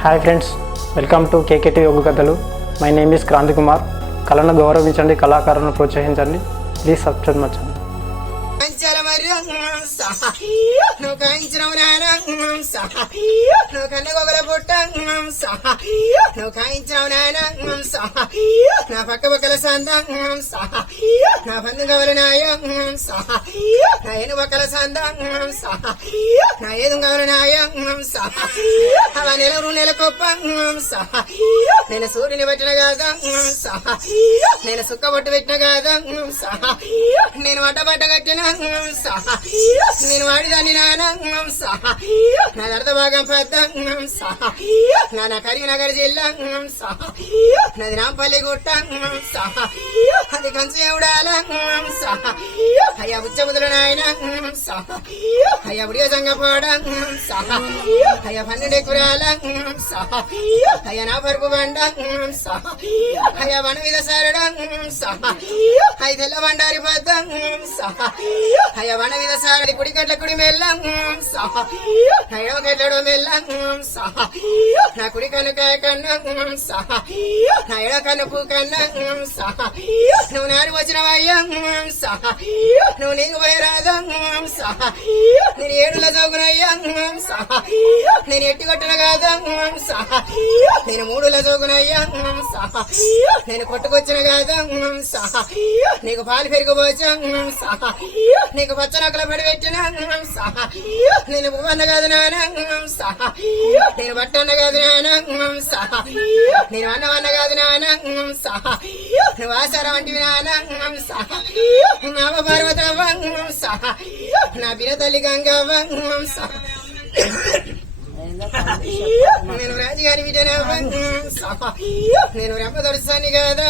Hi friends welcome to KKT Yoga కథలు my name is Kranthi Kumar కళను గౌరవించండి కళాకారులను ప్రోత్సహించండి ప్లీజ్ సబ్స్క్రైబ్ మచ్చండి నువ్వు కాయించినవు నాయన నువ్వు కన్నె గొగల పుట్ట నువ్వు కాయించినవు నాయన నా పక్క పక్కల సంద సహ నా పన్ను గవల నాయ సహ నా ఏను పక్కల సంద నా ఏదు గవల నాయ సహ అవ నెల రెండు నెల గొప్ప నేను సూర్యుని పట్టిన కాదా సహ నేను సుక్క పట్టు పెట్టిన కాదా సహ నేను వంట పట్ట కట్టిన సహ నేను వాడిదాన్ని నాన్న సహ నా దర్ద భాగం పెద్ద నా కరీంనగర్ జిల్లా నాది నాంపల్లి గుట్ట సహ అది కంచు ఎవడాల సహ అయ్యా ఉచ్చముదులు నాయన సహ అయ్యా ఉడియ సంగపోడ అయ్యా పన్నెండు కురాల సహ అయ్యా నా పరుపు బండ అయ్యా వన మీద సరడ సహ అయి తెల్ల బండారి పద్ద సహ అయ్యా వన మీద సారడి కుడి కట్ల కుడి మెల్ల. సహ అయ్యో గెట్లడు మెల్ల. నా కుడి కనుకాయ కన్నా. సహ నా ఎడ కనుపు కన్నా. సహ నువ్వు నారు వచ్చినవయ్యా సహ నువ్వు నీకు పోయరాదా సహ నేను ఏడుల చౌకునయ్యా సహ నేను ఎట్టి కొట్టిన కాదా సహ నేను మూడుల చౌకునయ్యా సహ నేను కొట్టుకొచ్చిన కాదా సహ నీకు పాలు పెరిగిపోచా. సహ నీకు పచ్చన పచ్చనొక్కల పడి పెట్టిన నేను పువ్వన్న కాదు నాన్న నేను బట్టన్న కాదు నాన్న నేను అన్నవన్న కాదు నాన్న నువ్వు ఆసారం అంటే నాన్న నా నావ నా బిర తల్లి గంగవ్వ నేను రాజుగారి బిడ్డనవ్వ సహ నేను రంపదొరసాని కదా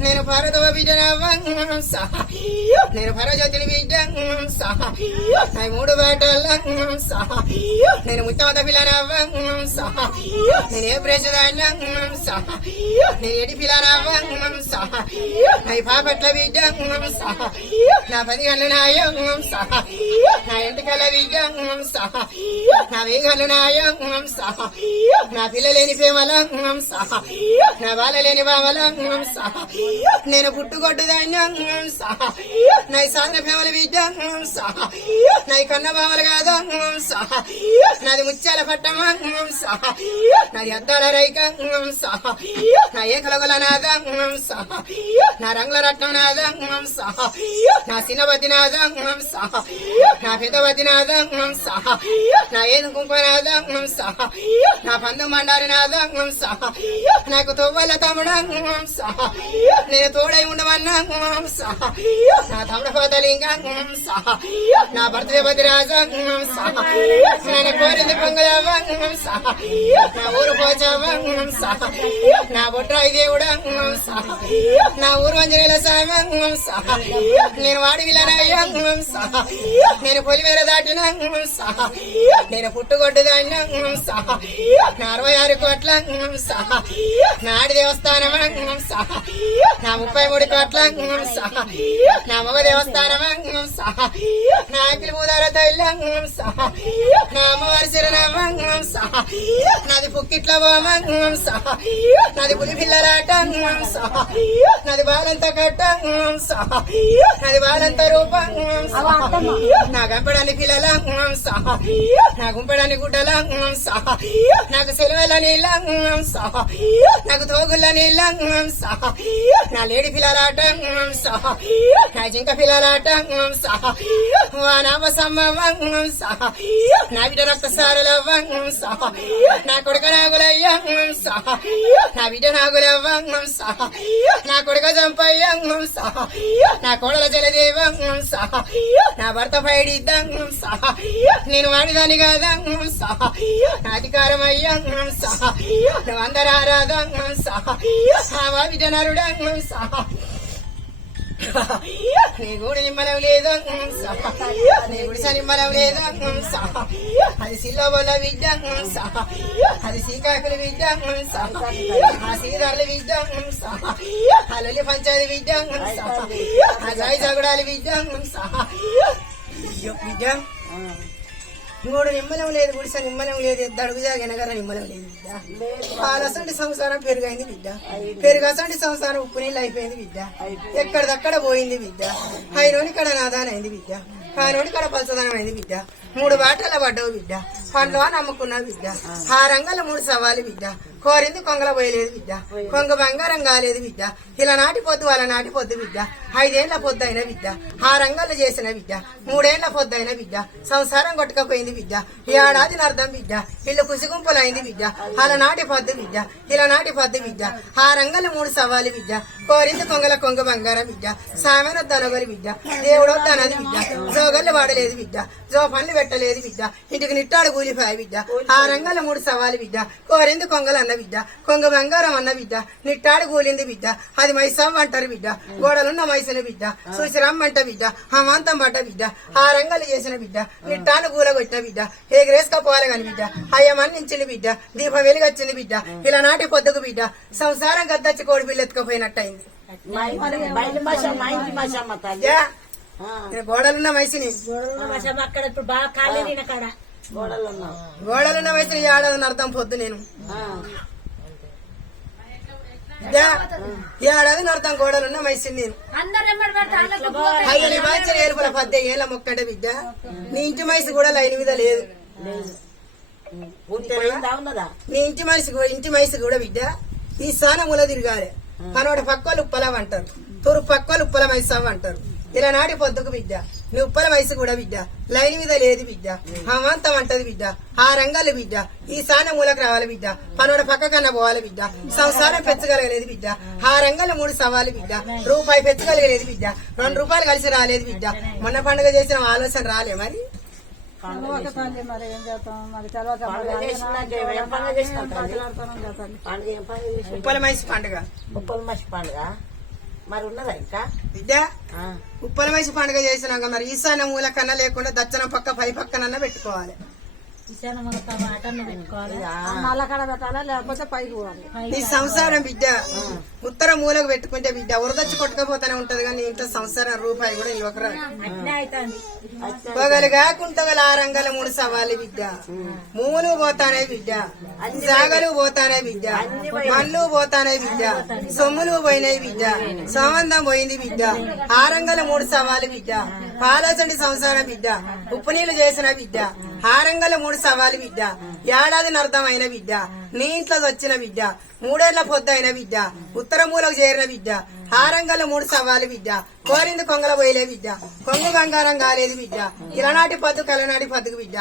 నేను భారతవ బిడ్డనవ్వ సహ నేను పరజ్యోతిని బిడ్డ మూడు బాటల సహ నేను ముత్తమత పిల్లనవ్వ సహ నేను ఏ ప్రేషదాన్న సహ నేను ఎడి పిల్లనవ్వ సహ నా పాపట్ల బిడ్డ నా పది గంటల నాయ సహ నా ఎంటికల బిడ్డ సహ నా వేగలు సహ. నా పిల్లలేని ప్రేమల సహ. నా బాల లేని బావల సహ. నేను పుట్టుకొట్టు ధాన్యం సహ. నా సాధన ప్రేమల బిడ్డ సహ. నా కన్న బావలు కాదా సహ. నాది ముత్యాల పట్టమ సహ. నాది అద్దాల రైక సహ. నా ఏకలగల నాద సహ. నా రంగుల రత్నం నాద సహ. నా సినబద్ది నాద సహ. నా పెద్దబద్ది నాద సహ. నా ఏదు కుంకుమనాద నా పందు మండారి నాకు తొవ్వల తమ్ముడ సహ నేను తోడై ఉండమన్నా సహ నా తమడ పోతలింగ నా భర్త భద్రాజ సహ నన్ను కోరింది పొంగలవ్వ నా ఊరు పోచవ్వ నా బొట్రాయి దేవుడ నా ఊరు వంజనేల సామ నేను వాడి విలనయ్య నేను పొలిమేర దాటిన సహ నేను పుట్టుకొట్టు దాన్న అరవై ఆరు కోట్ల నాడి దేవస్థానం నా ముప్పై మూడు కోట్ల నా మగ దేవస్థానం నా అఖిల తైలం సహ నా అమ్మవారి చిరునామం నాది పుక్కిట్ల సహ నాది పులి పిల్లలాట నాది బాలంత కట్ట నాది బాలంత రూపం నా గంపడాని పిల్లల సహ నా గుంపడాని గుడ్డల నాకు సెలవులని నాకు తోగులని నా లేడి పిల్లలాట నా జింక పిల్లలాట సహ వా నా బిడ్డ రక్త సారులవ్వ నా కొడుక నాగులయ్య నా బిడ్డ నాగులవ్వ నా కొడుక జంపయ్య నా కోడల జలదేవ నా భర్త పైడిద్దాం నేను వాడిదాని కాదా సహ నా అధికారం అయ్యా సహ నువ్వు అందరు ఆరాధ నీ గూడి నిమ్మలం లేదు సహ నీ గుడిస నిమ్మలం లేదు సహ అది సిల్లబోల విద్య సహ అది శ్రీకాకుల విద్య సహ ఆ శ్రీధర్ల విద్య సహ ఆ లొల్లి పంచాది విద్య ఆ జాయి జగడాలి విద్య సహ విద్య మూడు నిమ్మలం లేదు గుడిసె నిమ్మలం లేదు దడుగుజా గనగర నిమ్మలం లేదు బిడ్డ. పాలసంటి సంసారం పెరుగైంది బిడ్డ. పెరుగసంటి సంసారం ఉప్పు నీళ్ళు అయిపోయింది బిడ్డ. ఎక్కడిదక్కడ పోయింది బిడ్డ. అయినోని కడ నాదానం అయింది బిడ్డ. కానోని కడ పలసదనం అయింది బిడ్డ. మూడు బాటల పడ్డవు బిడ్డ. పండ్లు అని అమ్ముకున్నావు బిడ్డ. ఆ రంగంలో మూడు సవాలు బిడ్డ. కోరింది కొంగల పోయలేదు బిడ్డ. కొంగ బంగారం కాలేదు బిడ్డ. ఇలా నాటి పొద్దు వాళ్ళ నాటి పొద్దు బిడ్డ. ఐదేళ్ళ పొద్దు అయిన బిడ్డ. ఆ రంగంలో చేసిన బిడ్డ. మూడేళ్ళ పొద్దు అయిన బిడ్డ. సంసారం కొట్టుకపోయింది బిడ్డ. ఏడాది అర్థం బిడ్డ. ఇల్లు కుసిగుంపులు అయింది బిడ్డ. అలా నాటి పొద్దు బిడ్డ. ఇలా నాటి పొద్దు బిడ్డ. ఆ రంగంలో మూడు సవాలు బిడ్డ. కోరింది కొంగల కొంగ బంగారం బిడ్డ. సామెన దనగలి బిడ్డ. దేవుడు వద్దనది బిడ్డ. జోగళ్ళు వాడలేదు బిడ్డ. జో పనులు పెట్టలేదు బిడ్డ. ఇంటికి నిట్టాడు కూలిపాయ బిడ్డ. ఆ రంగాల మూడు సవాలు బిడ్డ. కోరింది కొంగలు అన్న బిడ్డ. కొంగ బంగారం అన్న బిడ్డ. నిట్టాడు కూలింది బిడ్డ. అది మైసవ్ అంటారు బిడ్డ. గోడలున్న మైసిన బిడ్డ. చూసి రమ్మంట బిడ్డ. హమాంతం పడ్డ బిడ్డ. ఆ రంగాలు చేసిన బిడ్డ. నిట్టాను కూలగొట్టిన బిడ్డ. ఎగరేసుకపోవాలి కాని బిడ్డ. అయ్య మన్నించింది బిడ్డ. దీపం వెలుగొచ్చింది బిడ్డ. ఇలా నాటి పొద్దుకు బిడ్డ. సంసారం గద్దచ్చి కోడి బిల్లు గోడలున్న వయసుని. అక్కడ ఇప్పుడు బాగా ఈయన కాడ. గోడలున్న. వయసుని ఏడాది అర్థం పొద్దు నేను. ఏడాది అర్థం గోడలున్న వయసుని నేను. అయ్యని వాంచిన ఏలుపుల పద్దె ఏళ్ళ మొక్కట బిడ్డ. నీ ఇంటి మనిషి కూడా లైన్ మీద లేదు. నీ ఇంటి మనిషి కూడా- ఇంటి మనిషి కూడా బిడ్డ. ఈ స్థానములో తిరగాలి. మనోడు పక్కలు ఉప్పలం అంటారు తూరు పక్కలు ఉప్పల మైసావు అంటారు ఇలా నాటి పొద్దుకు బిడ్డ. నీ ఉప్పల వయసు కూడా బిడ్డ. లైన్ మీద లేదు బిడ్డ. హమాంతం అంటది బిడ్డ. ఆ రంగాలు బిడ్డ. ఈ స్థానం మూలకు రావాలి బిడ్డ. పనోడ పక్క కన్నా పోవాలి బిడ్డ. సంసారం పెంచగలగలేదు బిడ్డ. ఆ రంగాలు మూడు సవాలు బిడ్డ. రూపాయి పెంచగలగలేదు బిడ్డ. రెండు రూపాయలు కలిసి రాలేదు బిడ్డ. మొన్న పండుగ చేసిన ఆలోచన రాలే మరి? ఉప్పల మైసి పండుగ ఉప్పల మసి పండుగ? మరి ఉన్నదా ఇంకా? బిడ్డ ఉప్పల వయసు పండుగ చేసినాక మరి ఈశాన్య మూల కన్నా లేకుండా దచ్చనం పక్క పై పక్కనన్నా పెట్టుకోవాలి. మన పెట్టుకోవాలి? నల్లకడ పెట్టాలా? లేకపోతే పైకి పోవాలి. నీ సంసారం బిడ్డ. ఉత్తర మూలకు పెట్టుకుంటే బిడ్డ. ఉరదచ్చి కొట్టుకపోతానే ఉంటది కానీ ఇంట్లో సంసారం రూపాయి కూడా ఇవ్వకరా. అచ్చా. పొగలుగా కుంటగల ఆరంగల మూడు సవాలు బిడ్డ. మూలు పోతానే బిడ్డ. జాగలు పోతానే బిడ్డ. మళ్ళు పోతానే బిడ్డ. సొమ్ములు పోయినాయి బిడ్డ. సంబంధం పోయింది బిడ్డ. ఆరంగల మూడు సవాలు బిడ్డ. పాలసండి సంసారం బిడ్డ. ఉప్పు నీళ్ళు చేసిన బిడ్డ. ఆరంగల మూడు సవాలు బిడ్డ. ఏడాది అర్థమైన బిడ్డ. నీ ఇంట్లో వచ్చిన బిడ్డ మూడేళ్ళ పొద్దు అయిన బిడ్డ ఉత్తర మూలకు చేరిన బిడ్డ ఆరంగల మూడు సవాలు బిడ్డ కోరింది కొంగల పోయలే బిడ్డ కొంగు బంగారం కాలేదు బిడ్డ ఇలనాటి పద్దు కలనాటి పద్దుకు బిడ్డ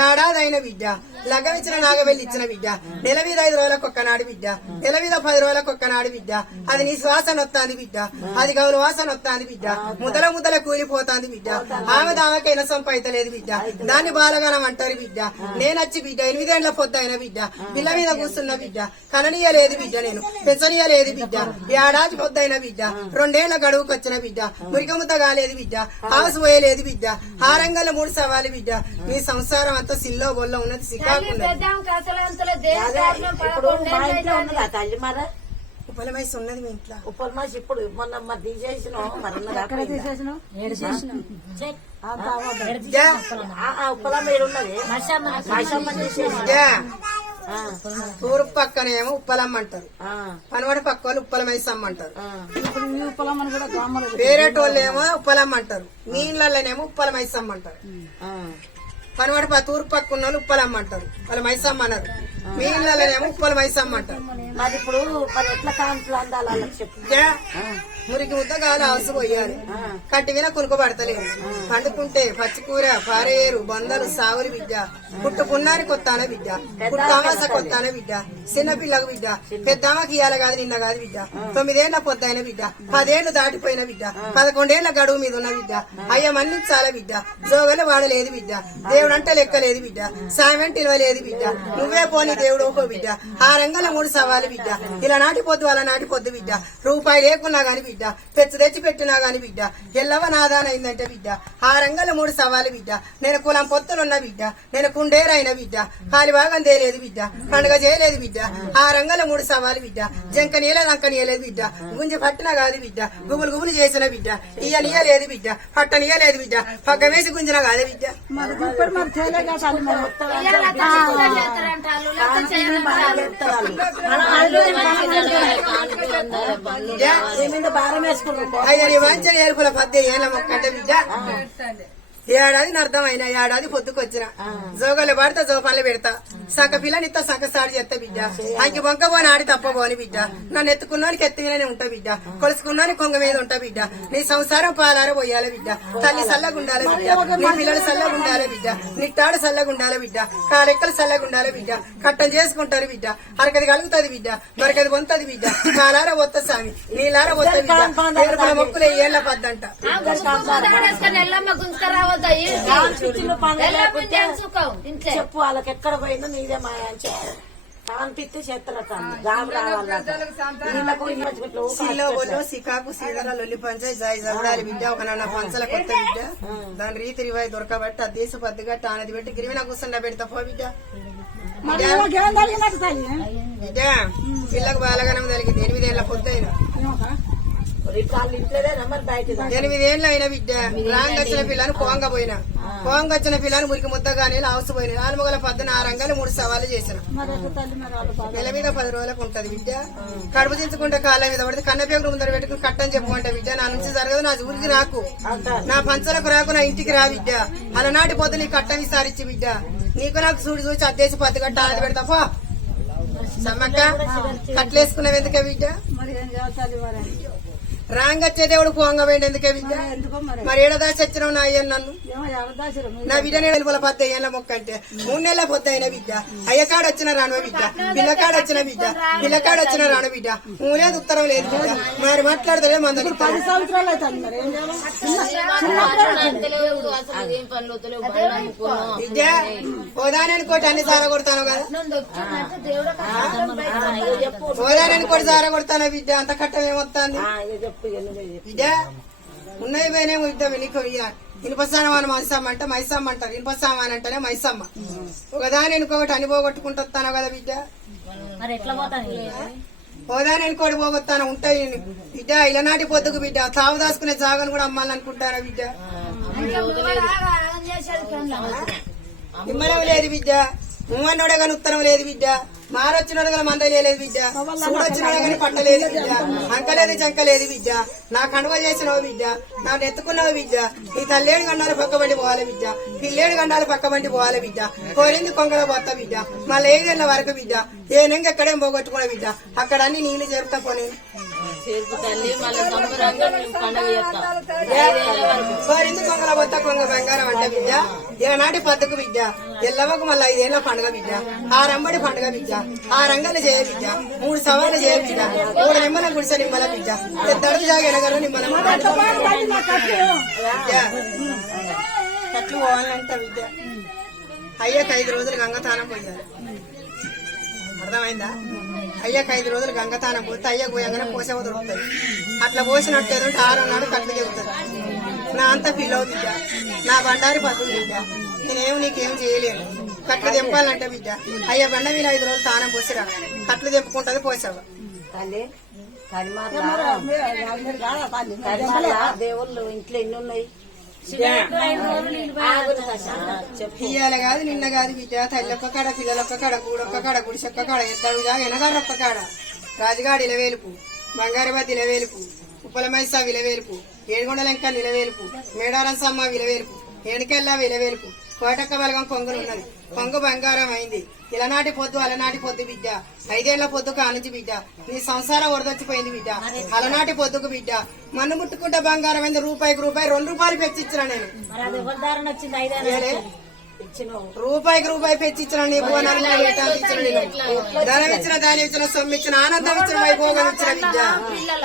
ఏడాదైన బిడ్డ లగ్గమిచ్చిన నాగవెల్లి ఇచ్చిన బిడ్డ నెల మీద ఐదు రోజులకు ఒక్కనాడు బిడ్డ నెల మీద పది రోజులకు ఒక్కనాడు బిడ్డ అది నీ శ్వాసన వస్తాంది బిడ్డ అది గౌరవ వాసన వస్తాంది బిడ్డ ముదల ముదల కూలిపోతాంది బిడ్డ ఆమె దామకి ఇనసం పైతలేదు బిడ్డ దాన్ని బాలగానం అంటారు బిడ్డ నేనొచ్చి బిడ్డ ఎనిమిదేళ్ళ పొద్దు అయిన బిడ్డ పిల్ల మీద కూర్చున్న బిడ్డ. కననీయలేదు బిడ్డ నేను. పెంచనీయలేదు బిడ్డ. ఏడాది పొద్దైన బిడ్డ. రెండేళ్ళ గడువుకు వచ్చిన బిడ్డ. మురికముద్ద కాలేదు బిడ్డ. హౌస్ పోయలేదు బిడ్డ. ఆరంగంలో మూడు సవాలు బిడ్డ. మీ సంసారం అంతా సిల్లో బొల్ల ఉన్నది ఇంట్లో ఉన్నదా తల్లి మరి? ఉపల వయసు ఉన్నది మీ ఇంట్లో. ఉప్పల మసి ఇప్పుడు మొన్న మరి ఆ, ఉప్పల మీరు ఉన్నది తూర్పు పక్కనేమో ఉప్పలమ్మ అంటారు. ఆ, పనవాడి పక్క వాళ్ళు ఉప్పల మైసమ్మ అంటారు. ఆ. ఇప్పుడు ఈ పొలమ్మని కూడా గ్రామాలు వేరేటోళ్ళు ఏమో ఉప్పలమ్మ అంటారు. మీ ఇళ్ళనేమో ఉప్పల మైసమ్మ అంటారు. ఆ. పనవాడి ప- తూర్పు పక్క ఉన్న వాళ్ళు ఉప్పలమ్మ అంటారు. వాళ్ళ మైసమ్మ అన్నారు. మీ ఇళ్ళనేమో ఉప్పల మైసమ్మ అంటారు. మరి ఇప్పుడు ఎట్లా చెప్పు. మురికి ముద్ద కాలు అవసరం పోయాలి కట్టి విన కునుక పడతలేదు. పండుకుంటే పచ్చికూర పారేరు బొందలు సావులు బిడ్డ పుట్టుకున్నారి కొత్తానే బిడ్డ పుట్టామాస కొత్తానే బిడ్డ చిన్న పిల్లకు బిడ్డ పెద్దమ్మకి ఇయ్యాల కాదు నిన్న కాదు బిడ్డ తొమ్మిదేళ్ళ పొద్దైన బిడ్డ పదేళ్ళు దాటిపోయిన బిడ్డ పదకొండేళ్ళ గడువు మీద ఉన్న బిడ్డ అయ్య మన్నించాల బిడ్డ జోగలు వాడలేదు బిడ్డ దేవుడు అంటే లెక్కలేదు బిడ్డ సామెంట్ ఇవ్వలేదు బిడ్డ నువ్వే పోని దేవుడు ఒక బిడ్డ ఆ రంగంలో మూడు సవాలు సవాలి బిడ్డ ఇలా నాటి పొద్దు అలా నాటి పొద్దు బిడ్డ రూపాయి లేకున్నా గాని బిడ్డ. పెచ్చు తెచ్చి పెట్టినా గాని బిడ్డ. ఎల్లవ నాదానైందంటే బిడ్డ. ఆ రంగంలో మూడు సవాలు బిడ్డ. నేను కులం పొత్తులున్న బిడ్డ. నేను కుండేరైన బిడ్డ. కాలి భాగం తేలేదు బిడ్డ. పండుగ చేయలేదు బిడ్డ. ఆ రంగంలో మూడు సవాలు బిడ్డ. జంక నీయలేదు అంక నీయలేదు బిడ్డ. గుంజి పట్టిన కాదు బిడ్డ. గుబులు గుబులు చేసిన బిడ్డ. ఇయ్య నీయలేదు బిడ్డ. పట్ట నీయలేదు బిడ్డ. పక్క వేసి గుంజిన కాదు బిడ్డ. మరి ఐదు వంచలు ఏడుపుల పద్దె ఏళ్ళ మొక్కంటే బిడ్డ ఏడాది అర్థమైన ఏడాది పొద్దుకొచ్చిన. జోగలు పడతా జోపాలు పెడతా. సక పిల్లనిత్త సక సాడి చేస్తా బిడ్డ. అంకి బొంక పోని ఆడి తప్పబోని బిడ్డ. నన్ను ఎత్తుకున్నానికి ఎత్తుగానే ఉంటా బిడ్డ. కొలుసుకున్నాని కొంగ మీద ఉంటా బిడ్డ. నీ సంసారం పాలార పోయాలి బిడ్డ. తల్లి సల్లగుండాలి బిడ్డ. నీ పిల్లలు సల్లగుండాలి బిడ్డ. నిట్టాడు సల్లగుండాలి బిడ్డ. కాలెక్కలు సల్లగుండాలి బిడ్డ. కట్టం చేసుకుంటారు బిడ్డ. అరకది కలుగుతుంది బిడ్డ. మరకది పొంతది బిడ్డ. కాలార వత్త స్వామి నీలార వత్త బిడ్డ. మొక్కులే ఏళ్ళ పద్దంట. చెప్పు వాళ్ళకి ఎక్కడ పోయినా నీదే కాన్పిస్తే సిల్లో బొల్లో సికాకు సీదర లొల్లి పంచాయి జాయి జగడాలి బిడ్డ ఒక నాన్న పంచల కొత్త బిడ్డ. దాని రీతి రివాయి దొరకబట్టి ఆ దేశ పద్దుగా టానది పెట్టి గిరివిన కూర్చుండ పెడతా పో బిడ్డ. బిడ్డ. పిల్లకు బాలగనం జరిగింది ఎనిమిదేళ్ళ పొద్దైన ఏమక్క? బయట ఎనిమిదేళ్ళు అయిన బిడ్డ? రాంగచ్చిన పిల్లని పోంగ పోయినా. పోంగొచ్చిన పిల్లని మురికి ముద్దగానే లావుసు పోయిన. నాలుగు పద్దున ఆ రంగాలు మూడు సవాలు చేసిన. నెల మీద పది రోజులకు ఉంటది బిడ్డ. కడుపు దించుకుంటే కాళ్ళ మీద పడితే కన్నపేగుడు ముందర పెట్టుకుని కట్టని చెప్పుకుంటా బిడ్డ. నా నుంచి జరగదు నా ఊరికి రాకు. నా పంచలకు రాకు నా ఇంటికి రా బిడ్డ. అలనాటి పొద్దు నీ కట్టం విసారించి బిడ్డ. నీకు నాకు చూడు చూసి అద్దేసి పత్తి కట్ట అనేది పెడతా పో. సమ్మక్క కట్లేసుకున్నావు ఎందుకే బిడ్డ? రాంగచ్చే దేవుడు పోంగ పోయింది ఎందుకే బిడ్డ ఎందుకో మరి? ఏడదాసి వచ్చినావు నా అయ్యను నన్ను? నా బిడ్డ నేను వెలుపల పత్తి అయ్యాల మొక్క అంటే. మూడు నెలల పొద్దు అయిన బిడ్డ అయ్యకాడ వచ్చిన రాను బిడ్డ. పిల్లకాడ వచ్చిన బిడ్డ. పిల్లకాడ వచ్చిన రాను బిడ్డ. మూలేదు ఉత్తరం లేదు బిడ్డ. మరి మాట్లాడతారే మందరు పది సంవత్సరాలు అవుతుంది మరి ఏం చేయాలి? బిడ్డ పోదానని కోటి అన్ని సార కొడతాను కదా? పోదానని కోటి సార కొడతాను బిడ్డ. అంత కట్టం ఏమొస్తాంది బిడ్డ ఉన్నవి పోయినే ఇద్దాం నీకు మైసమ్మ అంటే మైసమ్మ అంటారు. ఇనుప సామాన్ అంటేనే మైసమ్మ. ఒకదాని ఇంకొకటి అని పోగొట్టుకుంటూ వస్తాను కదా బిడ్డ. పోదాని ఇంకోటి పోగొత్తాను ఉంటాయి. బిడ్డ ఇలనాటి పొద్దుకు బిడ్డ. తావు దాచుకునే జాగను కూడా అమ్మాలనుకుంటారా బిడ్డ? ఇమ్మనం లేదు బిడ్డ. ఉమ్మన్నోడే కానీ ఉత్తరం లేదు బిడ్డ. మారొచ్చినోడు కానీ మంద లేదు బిడ్డ. చూడొచ్చినోడు కానీ పట్టలేదు బిడ్డ అంకలేదు చంకలేదు బిడ్డ. నా కనువ చేసినవు బిడ్డ. నా ఎత్తుకున్నావు బిడ్డ. ఈ తల్లేడు గండాలు పక్కబండి పోవాలి బిడ్డ. పిల్లేడు గండాలు పక్కబండి పోవాలి బిడ్డ. కోరింది కొంగల పోతా బిడ్డ. మళ్ళీ ఏదేళ్ళ వరకు బిడ్డ. ఏ నెంగ ఎక్కడేం పోగొట్టుకున్న బిడ్డ. అక్కడ అన్ని నీళ్ళు చేరుతా పోనీ. చేరుకు తల్లి మళ్ళీ సంబరంగా మేము పండుగ చేస్తాం కోరింది కొంగల పోతా కొంగ బంగారం అంటే బిడ్డ? ఏనాటి పద్దుకు బిడ్డ? ఎల్లవకు మళ్ళీ ఐదేళ్ళ పండుగ బిడ్డ. ఆ రంబడి పండుగ బిడ్డ. ఆ రంగలు చేయ బిడ్డ. మూడు సవాలు చేయ బిడ్డ. మూడు నిమ్మల గుడిసె నిమ్మల బిడ్డ. పెద్దడు జాగనగర నిమ్మల కట్లు పోవాలంట బిడ్డ. అయ్యాక ఐదు రోజులు గంగతానం పోయారు అర్థమైందా? అయ్యాక ఐదు రోజులు గంగతానం పోతే అయ్యకు పోయంగానే పోసేవ దొరుకుతుంది అట్లా పోసినట్టు ఏదంటే ఆరో నాడు కట్లు చెబుతుంది నా అంత పిల్లవు బిడ్డ. నా బండారి పద్దులు బిడ్డ. నేనేం నీకేం చేయలేను. కట్లు తెంపాలంటే బిడ్డ. అయ్యా బండ మీద ఐదు రోజులు తానం పోసిరా. కట్లు తెంపుకుంటది పోసావు. దేవుళ్ళు ఇంట్లో ఎన్ని ఉన్నాయి ఇయ్యాల కాదు నిన్న కాదు బిడ్డ. తల్లి ఒక్క కాడ పిల్లలొక్క కాడ కూడొక్క కాడ గుడిసొక్క కాడ ఎద్దడు జాగ ఎనగారొక్క కాడ. రాజుగాడి ఇలవేలుపు బంగారబద్ది ఇలవేలుపు ఉప్పలమైసా విలవేలుపు ఏడుగొండలంక నిలవేలుపు మేడారం సమ్మ విలవేలుపు. ఏడుకెల్లా విలవేలుపు కోటక్క బలగం కొంగులున్నది కొంగు బంగారం అయింది ఇలనాటి పొద్దు అలనాటి పొద్దు బిడ్డ. ఐదేళ్ళ పొద్దు కానుంచి బిడ్డ. నీ సంసారం వరదొచ్చిపోయింది బిడ్డ. అలనాటి పొద్దుకు బిడ్డ. మన్ను ముట్టుకుంటే బంగారం అయింది రూపాయికి రూపాయి రెండు రూపాయలు పెంచిచ్చిన నేను. రూపాయికి రూపాయి పెంచిచ్చిన నీ బోనాలు నా ఇచ్చిన నేను. ధనం ఇచ్చిన దాని ఇచ్చిన సొమ్ము ఇచ్చిన ఆనందం ఇచ్చిన వైభోగం ఇచ్చిన విద్య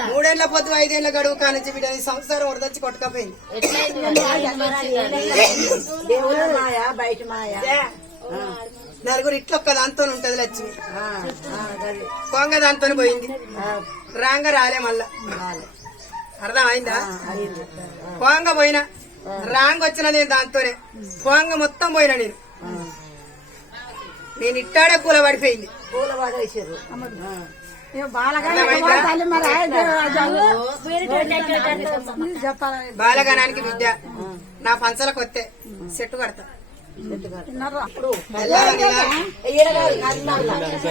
మూడేళ్ళ పొద్దు ఐదేళ్ళ గడువు కానించి బిడ్డ ఈ సంసారం వరదొచ్చి కొట్టుకపోయింది. బయట మాయ. నలుగురు ఇట్లా ఒక్క దాంతో ఉంటది లక్ష్మి. కొంగ దాంతో పోయింది. రాంగ రాలే మళ్ళా. ఆ, అయింది. పోంగ పోయినా. రాంగ్ వచ్చిన నేను దాంతోనే. పోంగ మొత్తం పోయినా నేను. నేను ఇట్టాడే కూల పడిపోయింది. పడేసారు చెప్పాలి బాలగానానికి విద్య. నా పంచలకు వస్తే సెట్టు కడతా.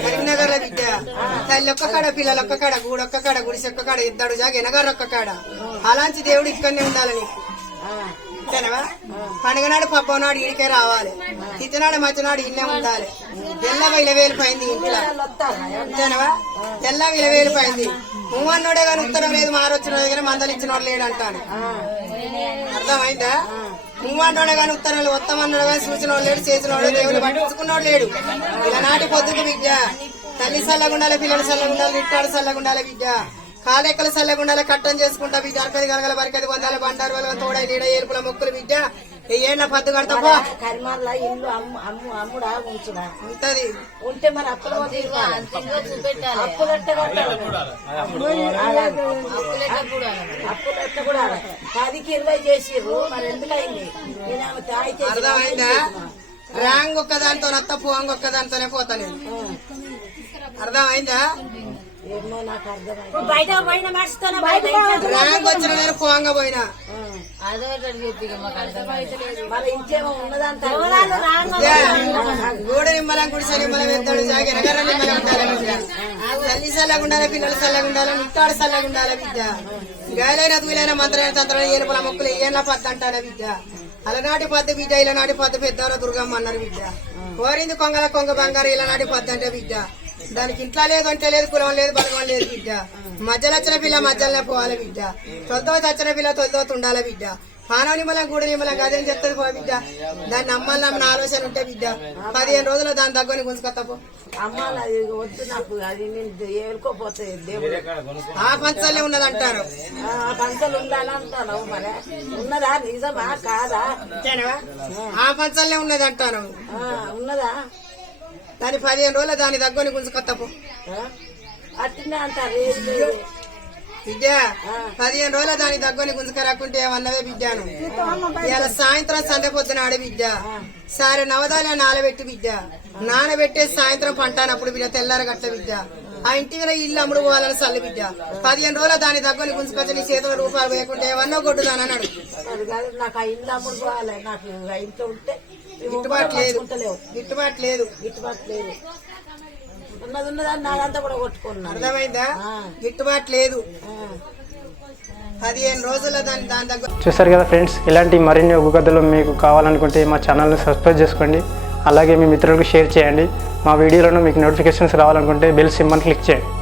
కరీంనగర్లో విద్య. తల్లి ఒక్క కాడ పిల్లలు ఒక్క కాడ గూడు ఒక్క కాడ గుడిసి ఒక్క కాడ ఇద్దడు జాగ ఎనగారు ఒక్క కాడ. అలాంటి దేవుడు ఇక్కడనే ఉండాలి నీకు. ఆ, పండుగ నాడు పబ్బం నాడు ఈడికే రావాలి. తిథినాడు మధ్యనాడు ఇల్లే ఉండాలి. తెల్లగా ఇలవేలు పైంది ఇంట్లో. వాళ్ళు తెల్లగా ఇలవేలు పైంది మూవన్నోడే కానీ ఉత్తరం లేదు మారొచ్చిన దగ్గర మందలు ఇచ్చినోడు లేడు అంటాను అర్థమైందా? నువ్వన్నాడు కానీ ఉత్తరాలు వస్తామన్నాడు కానీ సూచన లేడు చేసిన దేవుడు పట్టించుకున్నాడు లేడు. ఇలా నాటి పొద్దుకు విద్య. తల్లి సల్లగుండాలి పిల్లలు సల్లగుండాలి ఇట్టాడు సల్లగుండాలి విద్య. కాలెక్కలు సల్లగుండాలి కట్టం చేసుకుంటా విద్య అరకది గలగల బరకది వందల బండారు వల్ల తోడ నీడ ఏలుపుల మొక్కులు విద్య. ఏళ్ళ పద్దు కడతాపో కరిమార్ల ఇల్లు అమ్ము అమ్ము అమ్ముడా ఉంచుడా? ఉంటది. ఉంటే మరి అప్పులు అప్పులు? అప్పులు కూడా పదికి ఇరవై చేసిర్రు మరి ఎందుకైంది? నేను ఆమె తాయి చేసి అర్థమైందా? రాంగ్ ఒక్కదానితో నత్త పోంగ్ ఒక్కదానితోనే పోతా నేను అర్థమైంది? బయట పోయిన మనిషితోనే బయట రాంగ్ వచ్చిన నేను పోంగ పోయినా. అదో చెప్పి మాకు అర్థమైతలేదు మరి ఇంకేమో ఉన్నదంతా గూడ నిమ్మలం గుడిసె నిమ్మలం ఎత్తాడు జాగి ఎనగర నిమ్మలం ఉండాలి తల్లి సల్లగా ఉండాలి పిల్లలు సల్లగా ఉండాలి ఇట్టాడు సల్లగా ఉండాలి బిడ్డ. గాయలైన తులైన మంత్రైన తంత్రైన ఏనుపల మొక్కులు ఏళ్ళ పద్దు అంటారా బిడ్డ. అలనాటి పద్దు బిడ్డ ఇలా నాటి పద్దు పెద్దవారు దుర్గమ్మ అన్నారు బిడ్డ. కోరింది కొంగల కొంగ బంగారు ఇలా నాటి పద్దు అంటే బిడ్డ. దానికి ఇంట్లో లేదు అంటే లేదు కులం లేదు బలగం లేదు బిడ్డ. మధ్యలో వచ్చిన పిల్ల మధ్యలోనే పోవాలి బిడ్డ. తొలితో వచ్చిన పిల్ల తొలితో ఉండాలి బిడ్డ. పానం నిమ్మలం గూడు నిమ్మలం గదేం చెప్తుంది పో బిడ్డ? దాన్ని నమ్మాలన్న ఆలోచన ఉంటే బిడ్డ. పదిహేను రోజులు దాని దగ్గర అది అది దేవుడు. ఆ పంచాలే ఉన్నది అంటారు ఆ పంటలు ఉండాలంటాను మరి ఉన్నదా? నిజమా? కాదా? ఆ పంచాలే ఉన్నది అంటాను ఉన్నదా? దాని పదిహేను రోజులు దాని దగ్గర గుంజుకొత్తపో. బిడ్డ పదిహేను రోజులు దాని దగ్గర గుంజుకరాకుంటే ఏమన్నవే బిడ్డాను ఇవాళ సాయంత్రం సంధ్య పొద్దున ఆడే బిడ్డ సరే నవదాల నానబెట్టి బిడ్డ నానబెట్టే సాయంత్రం పంటానప్పుడు బిడ్డ తెల్లార గట్ల బిడ్డ ఆ ఇంటి మీద ఇల్లు అమ్ముడు పోవాలని సల్లు బిడ్డ పదిహేను రోజులు దాని దగ్గర గుంజుకొచ్చి నీ చేతుల రూపాయలు వేయకుంటే ఏమన్నా కొట్టుదానన్నాడు అది కాదు నాకు ఆ ఇల్లు అమ్ముడు పోవాలి. నాకు ఇంట్లో ఉంటే గిట్టుబాటు లేదు. గిట్టుబాటు లేదు. గిట్టుబాటు లేదు. ఉన్నది ఉన్నదని నాదంతా కూడా కొట్టుకున్నాను. అర్థమైందా. గిట్టుబాటు లేదు. పదిహేను రోజుల దాని దాని దగ్గర చూసారు కదా ఫ్రెండ్స్ ఇలాంటి మరిన్ని ఒగ్గు కథలు మీకు కావాలనుకుంటే మా ఛానల్ని సబ్స్క్రైబ్ చేసుకోండి. అలాగే మీ మిత్రులకు షేర్ చేయండి. మా వీడియోలను మీకు నోటిఫికేషన్స్ రావాలనుకుంటే బెల్ సింబల్ క్లిక్ చేయండి.